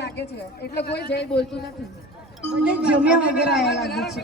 લાગે છે. એટલે કોઈ જય બોલતું નથી. મને જમ્યા વગર આયા લાગે છે.